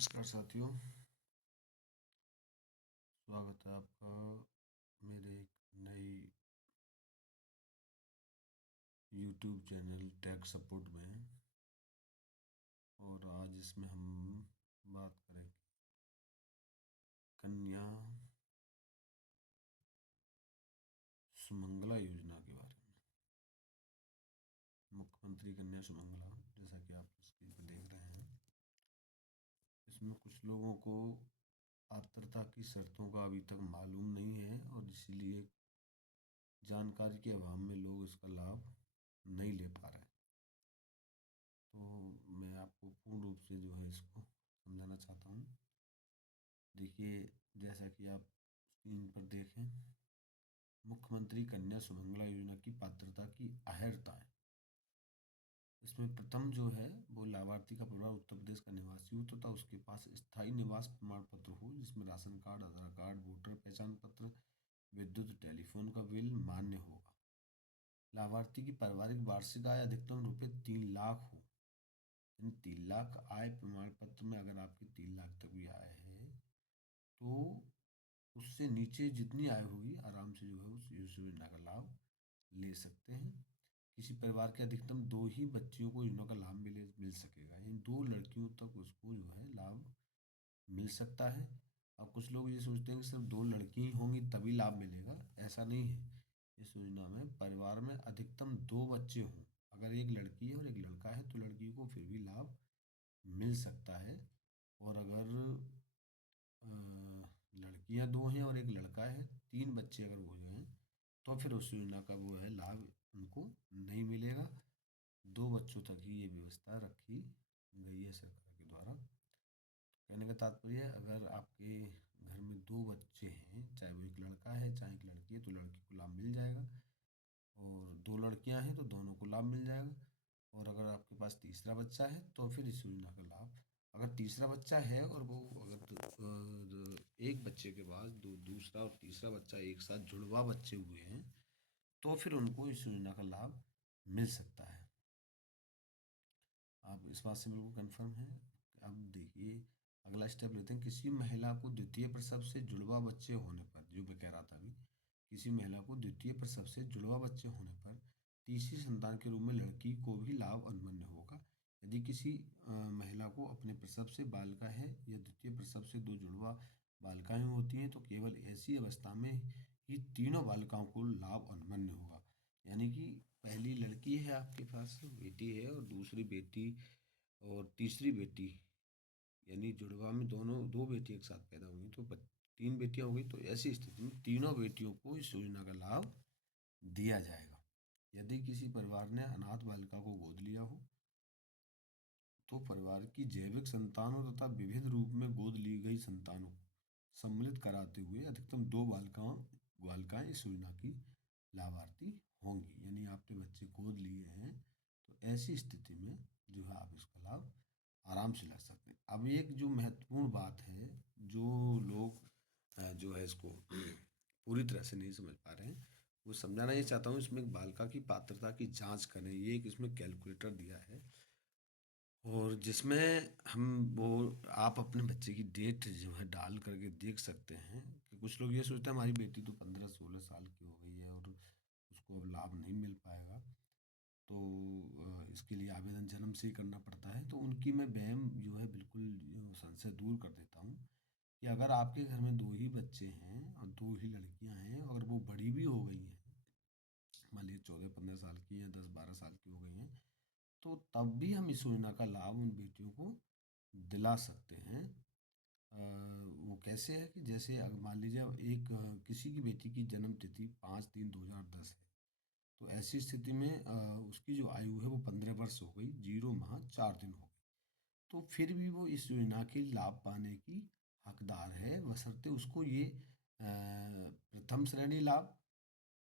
नमस्कार साथियों, स्वागत है आपका मेरे एक नई YouTube चैनल टेक सपोर्ट में। और आज इसमें हम बात करेंगे कन्या सुमंगला योजना के बारे में। मुख्यमंत्री कन्या सुमंगला, जैसा कि आप स्क्रीन पर देख रहे हैं, इसमें कुछ लोगों को पात्रता की शर्तों का अभी तक मालूम नहीं है और इसीलिए जानकारी के अभाव में लोग इसका लाभ नहीं ले पा रहे हैं। तो मैं आपको पूर्ण रूप से जो है इसको समझाना चाहता हूँ। देखिए, जैसा कि आप स्क्रीन पर देखें, मुख्यमंत्री कन्या सुमंगला योजना की पात्रता की अहर्ताएं। इसमें प्रथम जो है वो लाभार्थी का परिवार उत्तर प्रदेश का निवासी हो तथा उसके पास स्थायी निवास प्रमाण पत्र हो, जिसमें राशन कार्ड, आधार कार्ड, वोटर पहचान पत्र, विद्युत टेलीफोन का बिल मान्य होगा। लाभार्थी की पारिवारिक वार्षिक आय अधिकतम ₹3 लाख हो। 3 लाख आय प्रमाण पत्र में अगर आपकी 3 लाख तक भी आय है तो उससे नीचे जितनी आय होगी आराम से जो है उस योजना का लाभ ले सकते हैं। किसी परिवार के अधिकतम 2 ही बच्चियों को योजना का लाभ मिल सकेगा, यानी 2 लड़कियों तक उसको जो है लाभ मिल सकता है। अब कुछ लोग ये सोचते हैं कि सिर्फ 2 लड़की ही होंगी तभी लाभ मिलेगा, ऐसा नहीं है। इस योजना में परिवार में अधिकतम 2 बच्चे हों, अगर एक लड़की है और एक लड़का है तो लड़की को फिर भी लाभ मिल सकता है। और अगर लड़कियां 2 हैं और एक लड़का है, 3 बच्चे अगर हो जाएं तो फिर उस योजना का वो है लाभ उनको नहीं मिलेगा। 2 बच्चों तक ही ये व्यवस्था रखी गई है सरकार के द्वारा। कहने का तात्पर्य है, अगर आपके घर में 2 बच्चे हैं, चाहे वो एक लड़का है चाहे एक लड़की है, तो लड़की को लाभ मिल जाएगा, और 2 लड़कियां हैं तो दोनों को लाभ मिल जाएगा। और अगर आपके पास तीसरा बच्चा है तो फिर इस योजना का लाभ, अगर तीसरा बच्चा है और वो अगर एक बच्चे के बाद दूसरा और तीसरा बच्चा एक साथ जुड़वा बच्चे हुए हैं तो फिर उनको इस योजना का लाभ मिल सकता है। आप इस बात से बिल्कुल कंफर्म हैं? अब देखिए, अगला स्टेप लेते हैं। किसी महिला को द्वितीय प्रसव से जुड़वा बच्चे होने पर, जो मैं कह रहा था अभी, किसी महिला को द्वितीय प्रसव से जुड़वा बच्चे होने पर तीसरी संतान के रूप में लड़की को भी लाभ अनुमन्य होगा। यदि किसी महिला को अपने प्रसव से बालिका है या द्वितीय प्रसव से 2 जुड़वा बालिकाएं होती हैं तो केवल ऐसी अवस्था में ही तीनों बालिकाओं को लाभ अनुमन्य होगा। यानी कि पहली लड़की है आपके पास, बेटी है, और दूसरी बेटी और तीसरी बेटी, यानी जुड़वा में दोनों 2 बेटी एक साथ पैदा हुई तो 3 बेटियां हो गई। तो ऐसी स्थिति में तीनों बेटियों को इस योजना का लाभ दिया जाएगा। यदि किसी परिवार ने अनाथ बालिका को गोद लिया हो तो परिवार की जैविक संतानों तथा विविध रूप में गोद ली गई संतानों को सम्मिलित कराते हुए अधिकतम 2 बालिकाएं इस योजना की लाभार्थी होंगी। यानी आपने बच्चे गोद लिए हैं तो ऐसी स्थिति में जो है आप इसका लाभ आराम से ला सकते हैं। अब एक जो महत्वपूर्ण बात है, जो लोग जो है इसको पूरी तरह से नहीं समझ पा रहे हैं, वो समझाना ये चाहता हूँ। इसमें एक बालिका की पात्रता की जांच करें, ये एक इसमें कैलकुलेटर दिया है, और जिसमें हम वो आप अपने बच्चे की डेट जो है डाल करके देख सकते हैं। कि कुछ लोग ये सोचते हैं हमारी बेटी तो 15-16 साल की हो गई है और उसको अब लाभ नहीं मिल पाएगा, तो इसके लिए आवेदन जन्म से ही करना पड़ता है। तो उनकी मैं वहम जो है बिल्कुल संशय दूर कर देता हूँ कि अगर आपके घर में 2 ही बच्चे हैं और 2 ही लड़कियां हैं, अगर वो बड़ी भी हो गई हैं, मान लीजिए 14-15 साल की या 10-12 साल की हो गई हैं, तो तब भी हम इस योजना का लाभ उन बेटियों को दिला सकते हैं। वो कैसे है कि जैसे अगर मान लीजिए एक किसी की बेटी की जन्म तिथि 5/3/2010 है, तो ऐसी स्थिति में उसकी जो आयु है वो 15 वर्ष हो गई, 0 माह 4 दिन हो गए, तो फिर भी वो इस योजना के लाभ पाने की हकदार है, बशर्ते उसको ये प्रथम श्रेणी लाभ,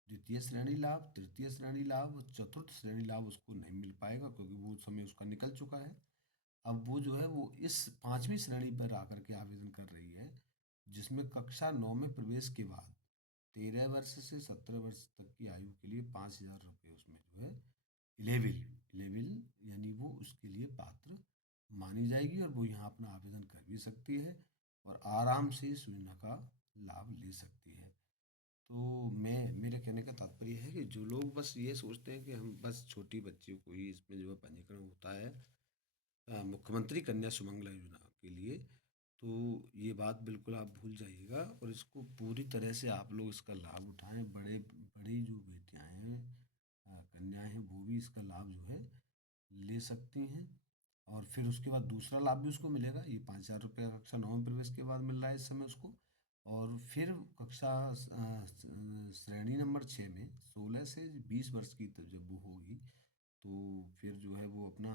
द्वितीय श्रेणी लाभ, तृतीय श्रेणी लाभ, चतुर्थ श्रेणी लाभ उसको नहीं मिल पाएगा क्योंकि वो समय उसका निकल चुका है। अब वो जो है वो इस 5वीं श्रेणी पर आकर के आवेदन कर रही है, जिसमें कक्षा 9 में प्रवेश के बाद 13 वर्ष से 17 वर्ष तक की आयु के लिए 5,000 रुपये उसमें जो है लेविल लेविल यानी वो उसके लिए पात्र मानी जाएगी और वो यहाँ अपना आवेदन कर भी सकती है और आराम से इस योजना का लाभ ले सकती है। तो मेरे कहने का तात्पर्य है कि जो लोग बस ये सोचते हैं कि हम बस छोटी बच्ची को ही इसमें जो है पंजीकरण होता है मुख्यमंत्री कन्या सुमंगला योजना के लिए, तो ये बात बिल्कुल आप भूल जाइएगा और इसको पूरी तरह से आप लोग इसका लाभ उठाएं। बड़ी जो बेटियां हैं कन्याएं हैं वो भी इसका लाभ जो है ले सकती हैं। और फिर उसके बाद दूसरा लाभ भी उसको मिलेगा, ये 5,000 रुपये कक्षा 9 में प्रवेश के बाद मिल रहा है इस समय उसको। और फिर कक्षा श्रेणी नंबर 6 में 16 से 20 वर्ष की जब वो होगी तो फिर जो है वो अपना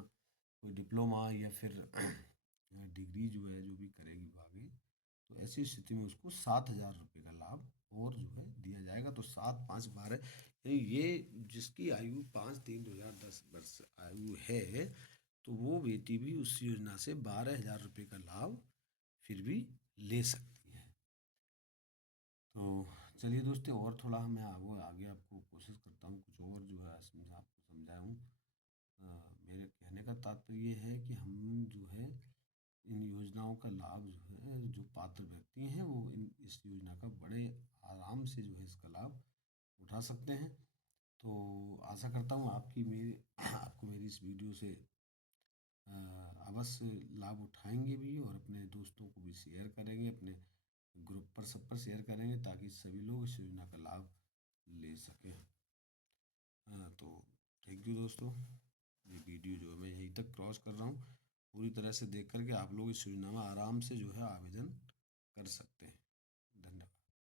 कोई डिप्लोमा या फिर डिग्री जो है जो भी करेगी वो आगे, तो ऐसी स्थिति में उसको 7,000 रुपये का लाभ और जो है दिया जाएगा। तो 7, 5, 12 यानी ये जिसकी आयु 5/3/2010 आयु है तो वो बेटी भी उस योजना से 12,000 रुपये का लाभ फिर भी ले सकती है। तो चलिए दोस्तों, और थोड़ा मैं आगे आगे आपको कोशिश करता हूँ कुछ और जो है आपको समझाऊँ। मेरे कहने का तात्पर्य ये है कि हम जो है इन योजनाओं का लाभ जो है जो पात्र व्यक्ति हैं वो इस योजना का बड़े आराम से जो है इसका लाभ उठा सकते हैं। तो आशा करता हूँ आपको मेरी इस वीडियो से अवश्य लाभ उठाएंगे भी और अपने दोस्तों को भी शेयर करेंगे, अपने ग्रुप पर सब पर शेयर करेंगे ताकि सभी लोग इस योजना का लाभ ले सकें। तो थैंक यू दोस्तों। ये वीडियो जो है मैं यहीं तक क्रॉस कर रहा हूँ। पूरी तरह से देख करके आप लोग इस योजना में आराम से जो है आवेदन कर सकते हैं।